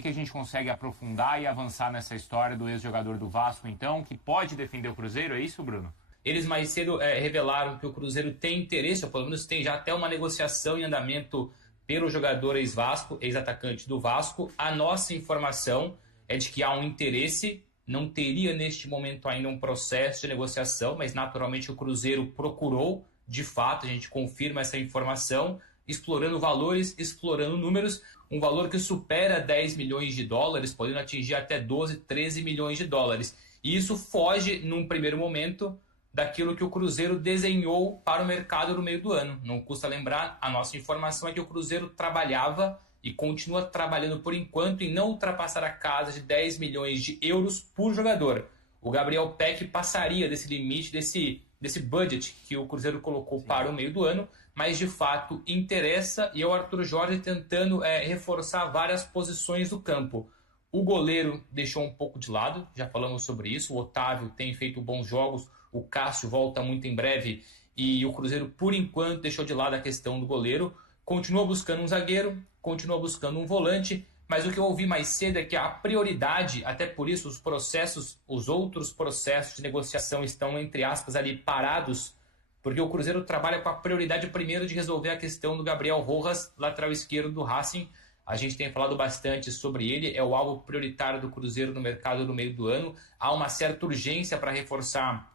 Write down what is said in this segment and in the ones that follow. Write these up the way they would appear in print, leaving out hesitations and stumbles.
que a gente consegue aprofundar e avançar nessa história do ex-jogador do Vasco, então, que pode defender o Cruzeiro? É isso, Bruno? Eles mais cedo revelaram que o Cruzeiro tem interesse, ou pelo menos tem já até uma negociação em andamento pelo jogador ex-Vasco, ex-atacante do Vasco. A nossa informação é de que há um interesse, não teria neste momento ainda um processo de negociação, mas naturalmente o Cruzeiro procurou, de fato, a gente confirma essa informação, explorando valores, explorando números, um valor que supera 10 milhões de dólares, podendo atingir até 12, 13 milhões de dólares. E isso foge, num primeiro momento, daquilo que o Cruzeiro desenhou para o mercado no meio do ano. Não custa lembrar, a nossa informação é que o Cruzeiro trabalhava e continua trabalhando por enquanto em não ultrapassar a casa de 10 milhões de euros por jogador. O Gabriel Peck passaria desse limite, desse budget que o Cruzeiro colocou para o meio do ano, mas de fato interessa, e é o Arthur Jorge tentando reforçar várias posições do campo. O goleiro deixou um pouco de lado, já falamos sobre isso, o Otávio tem feito bons jogos, o Cássio volta muito em breve e o Cruzeiro, por enquanto, deixou de lado a questão do goleiro. Continua buscando um zagueiro, continua buscando um volante, mas o que eu ouvi mais cedo é que a prioridade, até por isso os outros processos de negociação estão, entre aspas, ali parados, porque o Cruzeiro trabalha com a prioridade primeiro de resolver a questão do Gabriel Rojas, lateral esquerdo do Racing. A gente tem falado bastante sobre ele, é o alvo prioritário do Cruzeiro no mercado no meio do ano. Há uma certa urgência para reforçar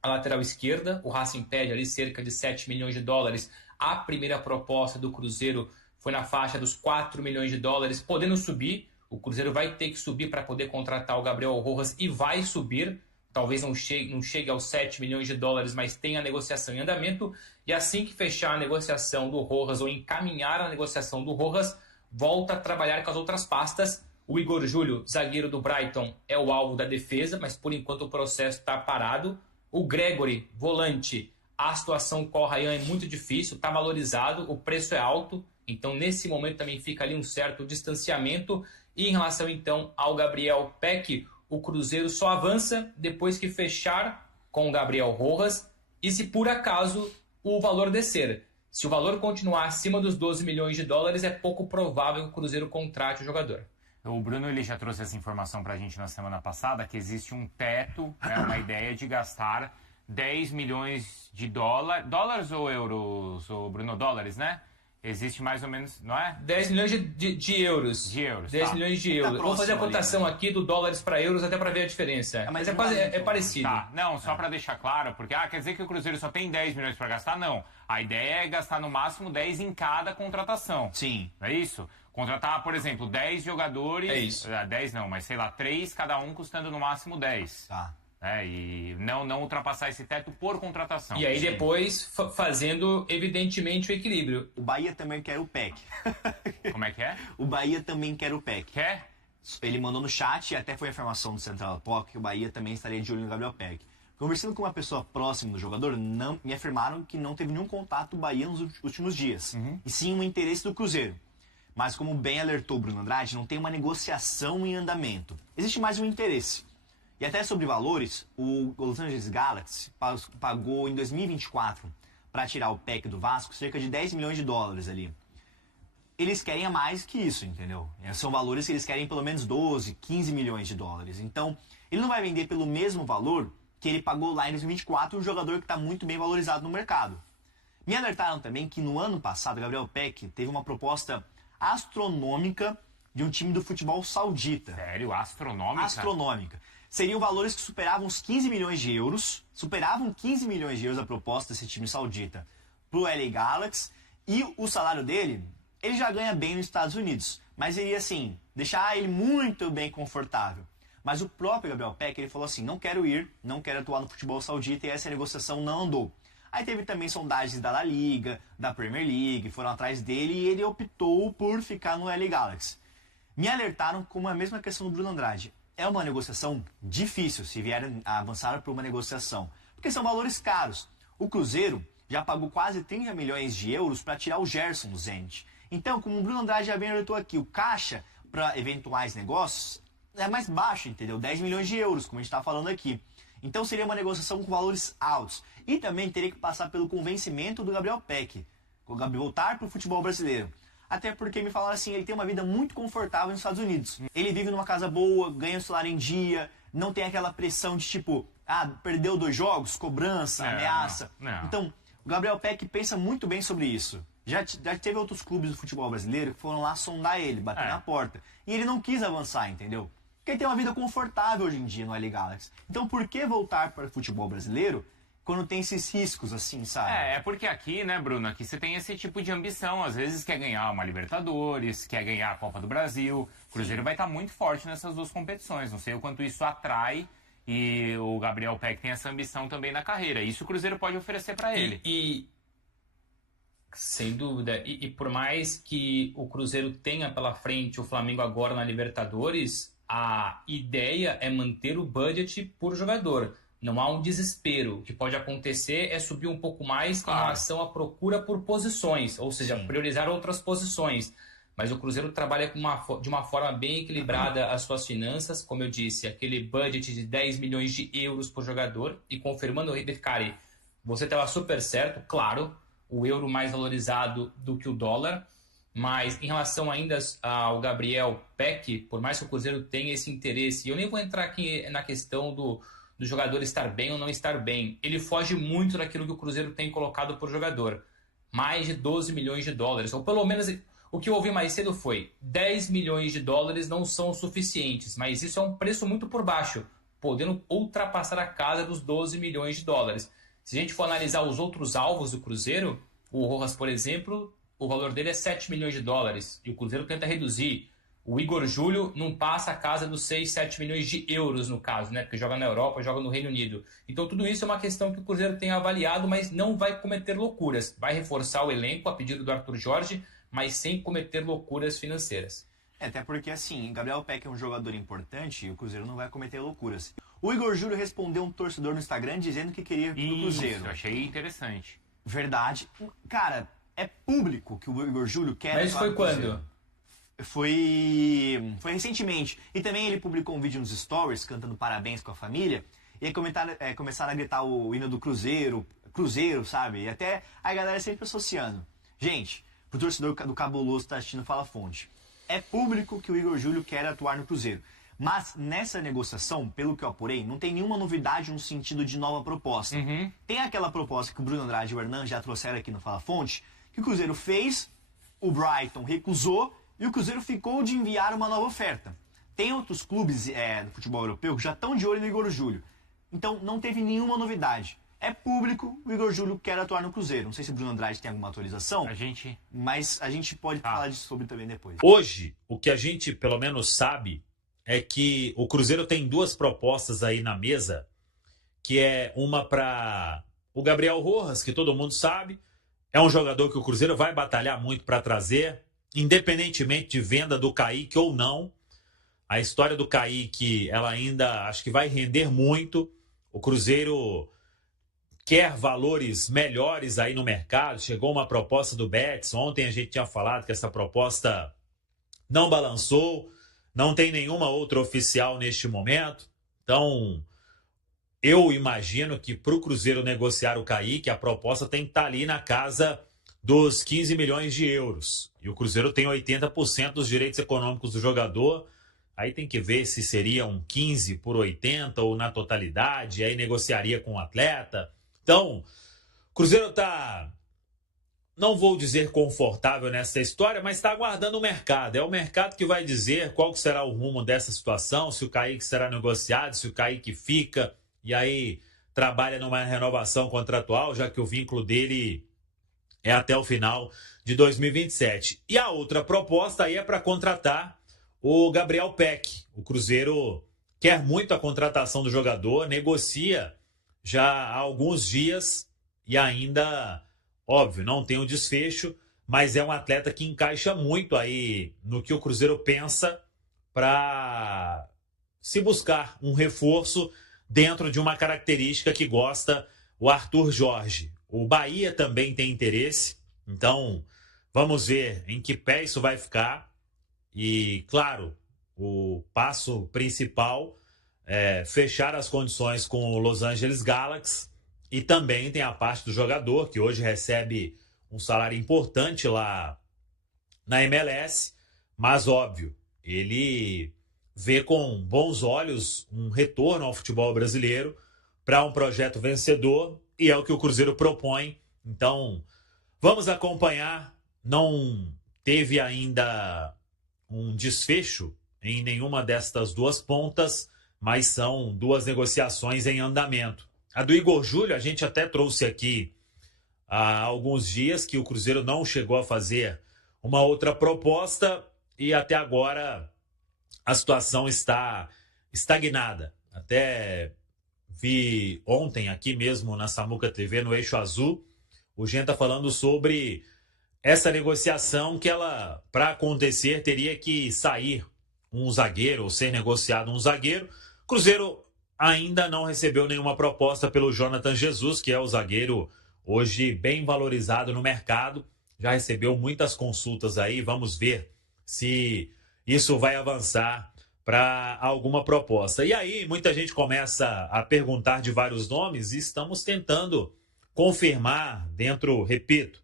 a lateral esquerda, o Racing pede ali cerca de 7 milhões de dólares. A primeira proposta do Cruzeiro foi na faixa dos 4 milhões de dólares, podendo subir. O Cruzeiro vai ter que subir para poder contratar o Gabriel Rojas e vai subir. Talvez não chegue aos 7 milhões de dólares, mas tem a negociação em andamento. E assim que fechar a negociação do Rojas ou encaminhar a negociação do Rojas, volta a trabalhar com as outras pastas. O Igor Júlio, zagueiro do Brighton, é o alvo da defesa, mas por enquanto o processo está parado. O Gregory, volante, a situação com o Ryan é muito difícil, está valorizado, o preço é alto, então nesse momento também fica ali um certo distanciamento. E em relação então ao Gabriel Peck, o Cruzeiro só avança depois que fechar com o Gabriel Rojas e se por acaso o valor descer. Se o valor continuar acima dos 12 milhões de dólares, é pouco provável que o Cruzeiro contrate o jogador. O Bruno ele já trouxe essa informação para a gente na semana passada, que existe um teto, né, uma ideia de gastar 10 milhões de dólares ou euros, ou Bruno, dólares, né? Existe mais ou menos, não é? 10 milhões de euros. De euros, 10 tá. milhões de euros. Vou fazer a cotação ali, né? aqui do dólares para euros até para ver a diferença. Mas é parecido. Tá, não, só para deixar claro, porque quer dizer que o Cruzeiro só tem 10 milhões para gastar? Não. A ideia é gastar no máximo 10 em cada contratação. Sim. Não é isso? Contratar, por exemplo, 10 jogadores. É isso. 10 não, mas sei lá, 3 cada um custando no máximo 10. Tá. E não ultrapassar esse teto por contratação. E aí depois fazendo, evidentemente, o equilíbrio. O Bahia também quer o PEC. Como é que é? O Bahia também quer o PEC. Quer? Ele mandou no chat, e até foi a informação do Central POC, que o Bahia também estaria de olho no Gabriel Peck. Conversando com uma pessoa próxima do jogador, me afirmaram que não teve nenhum contato do Bahia nos últimos dias. E sim um interesse do Cruzeiro. Mas como bem alertou Bruno Andrade, não tem uma negociação em andamento. Existe mais um interesse. E até sobre valores, o Los Angeles Galaxy pagou em 2024 para tirar o Peck do Vasco cerca de 10 milhões de dólares ali. Eles querem a mais que isso, entendeu? São valores que eles querem pelo menos 12, 15 milhões de dólares. Então, ele não vai vender pelo mesmo valor que ele pagou lá em 2024 um jogador que está muito bem valorizado no mercado. Me alertaram também que no ano passado, Gabriel Peck teve uma proposta astronômica de um time do futebol saudita. Sério? Astronômica? Astronômica. Seriam valores que superavam os 15 milhões de euros, superavam 15 milhões de euros a proposta desse time saudita pro LA Galaxy, e o salário dele, ele já ganha bem nos Estados Unidos, mas iria assim, deixar ele muito bem confortável. Mas o próprio Gabriel Peck, ele falou assim, não quero ir, não quero atuar no futebol saudita, e essa negociação não andou. Aí teve também sondagens da La Liga, da Premier League, foram atrás dele e ele optou por ficar no LA Galaxy. Me alertaram com a mesma questão do Bruno Andrade. É uma negociação difícil se vierem a avançar por uma negociação, porque são valores caros. O Cruzeiro já pagou quase 30 milhões de euros para tirar o Gerson do Zenit. Então, como o Bruno Andrade já bem alertou aqui, o caixa para eventuais negócios é mais baixo, entendeu? 10 milhões de euros, como a gente está falando aqui. Então seria uma negociação com valores altos. E também teria que passar pelo convencimento do Gabriel Peck, voltar para o futebol brasileiro. Até porque me falaram assim, ele tem uma vida muito confortável nos Estados Unidos. Ele vive numa casa boa, ganha o salário em dia, não tem aquela pressão de tipo, perdeu 2 jogos, cobrança, ameaça. Não. Então, o Gabriel Peck pensa muito bem sobre isso. Já teve outros clubes do futebol brasileiro que foram lá sondar ele, bater na porta. E ele não quis avançar, entendeu? Porque ele tem uma vida confortável hoje em dia no LA Galaxy. Então por que voltar para o futebol brasileiro quando tem esses riscos assim, sabe? É porque aqui, né, Bruno, aqui você tem esse tipo de ambição. Às vezes quer ganhar uma Libertadores, quer ganhar a Copa do Brasil. O Cruzeiro vai estar muito forte nessas 2 competições. Não sei o quanto isso atrai. E o Gabriel Peck tem essa ambição também na carreira. Isso o Cruzeiro pode oferecer para ele. Sem dúvida. E por mais que o Cruzeiro tenha pela frente o Flamengo agora na Libertadores, a ideia é manter o budget por jogador. Não há um desespero. O que pode acontecer é subir um pouco mais em relação à procura por posições, ou seja, priorizar outras posições. Mas o Cruzeiro trabalha de uma forma bem equilibrada as suas finanças. Como eu disse, aquele budget de 10 milhões de euros por jogador. E confirmando, Ricari, você estava super certo, claro, o euro mais valorizado do que o dólar. Mas em relação ainda ao Gabriel Peck, por mais que o Cruzeiro tenha esse interesse, e eu nem vou entrar aqui na questão do jogador estar bem ou não estar bem, ele foge muito daquilo que o Cruzeiro tem colocado por jogador. Mais de 12 milhões de dólares, ou pelo menos o que eu ouvi mais cedo foi 10 milhões de dólares não são suficientes, mas isso é um preço muito por baixo, podendo ultrapassar a casa dos 12 milhões de dólares. Se a gente for analisar os outros alvos do Cruzeiro, o Rojas, por exemplo, o valor dele é 7 milhões de dólares e o Cruzeiro tenta reduzir. O Igor Júlio não passa a casa dos 6, 7 milhões de euros no caso, né? Porque joga na Europa, joga no Reino Unido. Então tudo isso é uma questão que o Cruzeiro tem avaliado, mas não vai cometer loucuras. Vai reforçar o elenco a pedido do Arthur Jorge, mas sem cometer loucuras financeiras. Até porque assim, Gabriel Peck é um jogador importante e o Cruzeiro não vai cometer loucuras. O Igor Júlio respondeu um torcedor no Instagram dizendo que queria ir pro Cruzeiro. Isso, eu achei interessante. Verdade. Cara, é público que o Igor Júlio quer... Mas foi quando? Foi recentemente. E também ele publicou um vídeo nos stories cantando parabéns com a família. E aí começaram a gritar o hino do Cruzeiro, sabe? E até a galera sempre associando. Gente, pro torcedor do Cabuloso que tá assistindo Fala Fonte, é público que o Igor Júlio quer atuar no Cruzeiro. Mas nessa negociação, pelo que eu apurei, não tem nenhuma novidade no sentido de nova proposta. Tem aquela proposta que o Bruno Andrade e o Hernan já trouxeram aqui no Fala Fonte, que o Cruzeiro fez, o Brighton recusou e o Cruzeiro ficou de enviar uma nova oferta. Tem outros clubes do futebol europeu que já estão de olho no Igor Júlio. Então não teve nenhuma novidade. É público, o Igor Júlio quer atuar no Cruzeiro. Não sei se o Bruno Andrade tem alguma atualização, mas a gente pode falar disso sobre também depois. Hoje, o que a gente pelo menos sabe é que o Cruzeiro tem 2 propostas aí na mesa, que é uma para o Gabriel Rojas, que todo mundo sabe, é um jogador que o Cruzeiro vai batalhar muito para trazer, independentemente de venda do Kaique ou não. A história do Kaique, ela ainda acho que vai render muito. O Cruzeiro quer valores melhores aí no mercado. Chegou uma proposta do Betis. Ontem a gente tinha falado que essa proposta não balançou. Não tem nenhuma outra oficial neste momento. Então, eu imagino que para o Cruzeiro negociar o Kaique, a proposta tem que estar ali na casa dos 15 milhões de euros. E o Cruzeiro tem 80% dos direitos econômicos do jogador. Aí tem que ver se seria um 15 por 80 ou na totalidade. Aí negociaria com o atleta. Então, o Cruzeiro está, não vou dizer confortável nessa história, mas está aguardando o mercado. É o mercado que vai dizer qual que será o rumo dessa situação, se o Kaique será negociado, se o Kaique fica e aí trabalha numa renovação contratual, já que o vínculo dele é até o final de 2027. E a outra proposta aí é para contratar o Gabriel Peck. O Cruzeiro quer muito a contratação do jogador, negocia já há alguns dias e ainda, óbvio, não tem um desfecho, mas é um atleta que encaixa muito aí no que o Cruzeiro pensa para se buscar um reforço dentro de uma característica que gosta o Arthur Jorge. O Bahia também tem interesse, então vamos ver em que pé isso vai ficar. E, claro, o passo principal é fechar as condições com o Los Angeles Galaxy. E também tem a parte do jogador, que hoje recebe um salário importante lá na MLS, mas óbvio, ele vê com bons olhos um retorno ao futebol brasileiro para um projeto vencedor e é o que o Cruzeiro propõe. Então, vamos acompanhar. Não teve ainda um desfecho em nenhuma destas duas pontas, mas são duas negociações em andamento. A do Igor Júlio, a gente até trouxe aqui há alguns dias que o Cruzeiro não chegou a fazer uma outra proposta e até agora a situação está estagnada. Até vi ontem aqui mesmo na Samuca TV, no Eixo Azul, o Genta falando sobre essa negociação que ela, para acontecer, teria que sair um zagueiro ou ser negociado um zagueiro. Cruzeiro ainda não recebeu nenhuma proposta pelo Jonathan Jesus, que é o zagueiro hoje bem valorizado no mercado. Já recebeu muitas consultas aí, vamos ver se isso vai avançar para alguma proposta. E aí muita gente começa a perguntar de vários nomes e estamos tentando confirmar dentro, repito,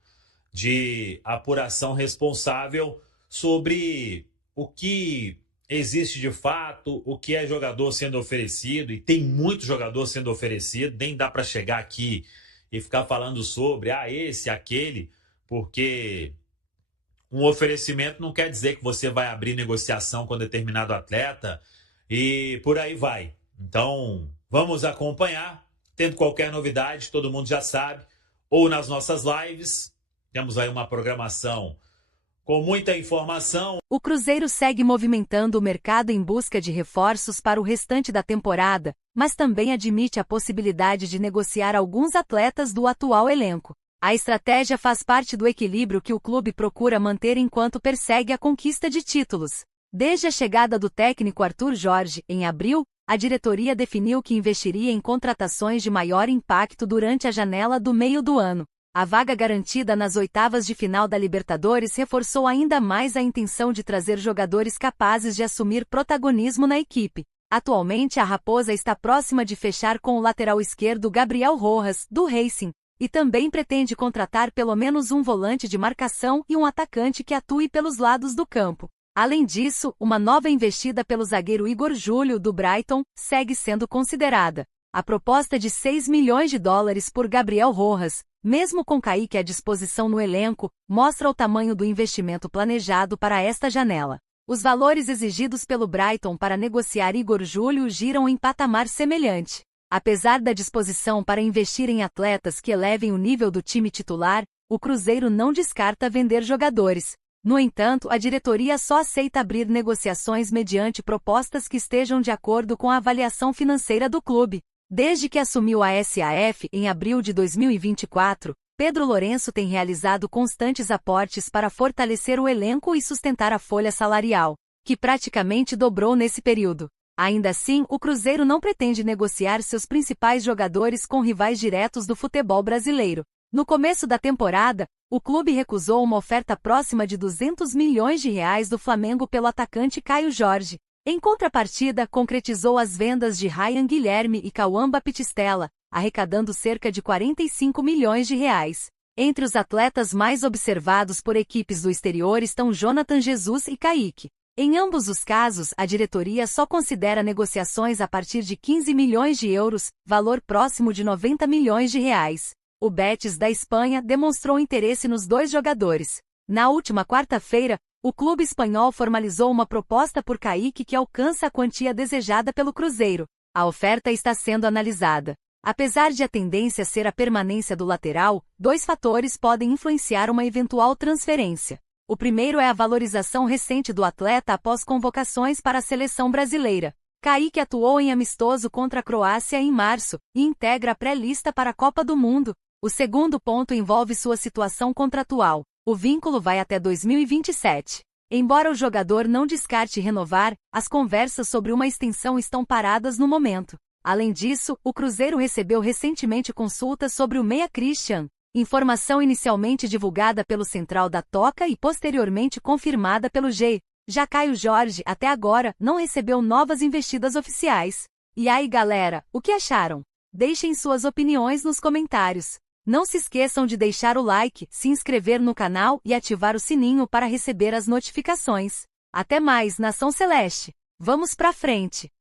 de apuração responsável sobre o que existe de fato, o que é jogador sendo oferecido, e tem muito jogador sendo oferecido, nem dá para chegar aqui e ficar falando sobre esse, aquele, porque um oferecimento não quer dizer que você vai abrir negociação com determinado atleta e por aí vai. Então, vamos acompanhar. Tendo qualquer novidade, todo mundo já sabe, ou nas nossas lives, temos aí uma programação com muita informação. O Cruzeiro segue movimentando o mercado em busca de reforços para o restante da temporada, mas também admite a possibilidade de negociar alguns atletas do atual elenco. A estratégia faz parte do equilíbrio que o clube procura manter enquanto persegue a conquista de títulos. Desde a chegada do técnico Arthur Jorge, em abril, a diretoria definiu que investiria em contratações de maior impacto durante a janela do meio do ano. A vaga garantida nas oitavas de final da Libertadores reforçou ainda mais a intenção de trazer jogadores capazes de assumir protagonismo na equipe. Atualmente a Raposa está próxima de fechar com o lateral esquerdo Gabriel Rojas, do Racing, e também pretende contratar pelo menos um volante de marcação e um atacante que atue pelos lados do campo. Além disso, uma nova investida pelo zagueiro Igor Júlio, do Brighton, segue sendo considerada. A proposta de 6 milhões de dólares por Gabriel Rojas, mesmo com Kaique à disposição no elenco, mostra o tamanho do investimento planejado para esta janela. Os valores exigidos pelo Brighton para negociar Igor Júlio giram em patamar semelhante. Apesar da disposição para investir em atletas que elevem o nível do time titular, o Cruzeiro não descarta vender jogadores. No entanto, a diretoria só aceita abrir negociações mediante propostas que estejam de acordo com a avaliação financeira do clube. Desde que assumiu a SAF em abril de 2024, Pedro Lourenço tem realizado constantes aportes para fortalecer o elenco e sustentar a folha salarial, que praticamente dobrou nesse período. Ainda assim, o Cruzeiro não pretende negociar seus principais jogadores com rivais diretos do futebol brasileiro. No começo da temporada, o clube recusou uma oferta próxima de 200 milhões de reais do Flamengo pelo atacante Caio Jorge. Em contrapartida, concretizou as vendas de Ryan Guilherme e Cauã Baptistella, arrecadando cerca de 45 milhões de reais. Entre os atletas mais observados por equipes do exterior estão Jonathan Jesus e Kaique. Em ambos os casos, a diretoria só considera negociações a partir de 15 milhões de euros, valor próximo de 90 milhões de reais. O Betis da Espanha demonstrou interesse nos dois jogadores. Na última quarta-feira, o clube espanhol formalizou uma proposta por Kaique que alcança a quantia desejada pelo Cruzeiro. A oferta está sendo analisada. Apesar de a tendência ser a permanência do lateral, dois fatores podem influenciar uma eventual transferência. O primeiro é a valorização recente do atleta após convocações para a seleção brasileira. Kaique atuou em amistoso contra a Croácia em março e integra a pré-lista para a Copa do Mundo. O segundo ponto envolve sua situação contratual. O vínculo vai até 2027. Embora o jogador não descarte renovar, as conversas sobre uma extensão estão paradas no momento. Além disso, o Cruzeiro recebeu recentemente consultas sobre o meia Christian, informação inicialmente divulgada pelo Central da Toca e posteriormente confirmada pelo G. Já Caio Jorge, até agora, não recebeu novas investidas oficiais. E aí galera, o que acharam? Deixem suas opiniões nos comentários. Não se esqueçam de deixar o like, se inscrever no canal e ativar o sininho para receber as notificações. Até mais, Nação Celeste! Vamos pra frente!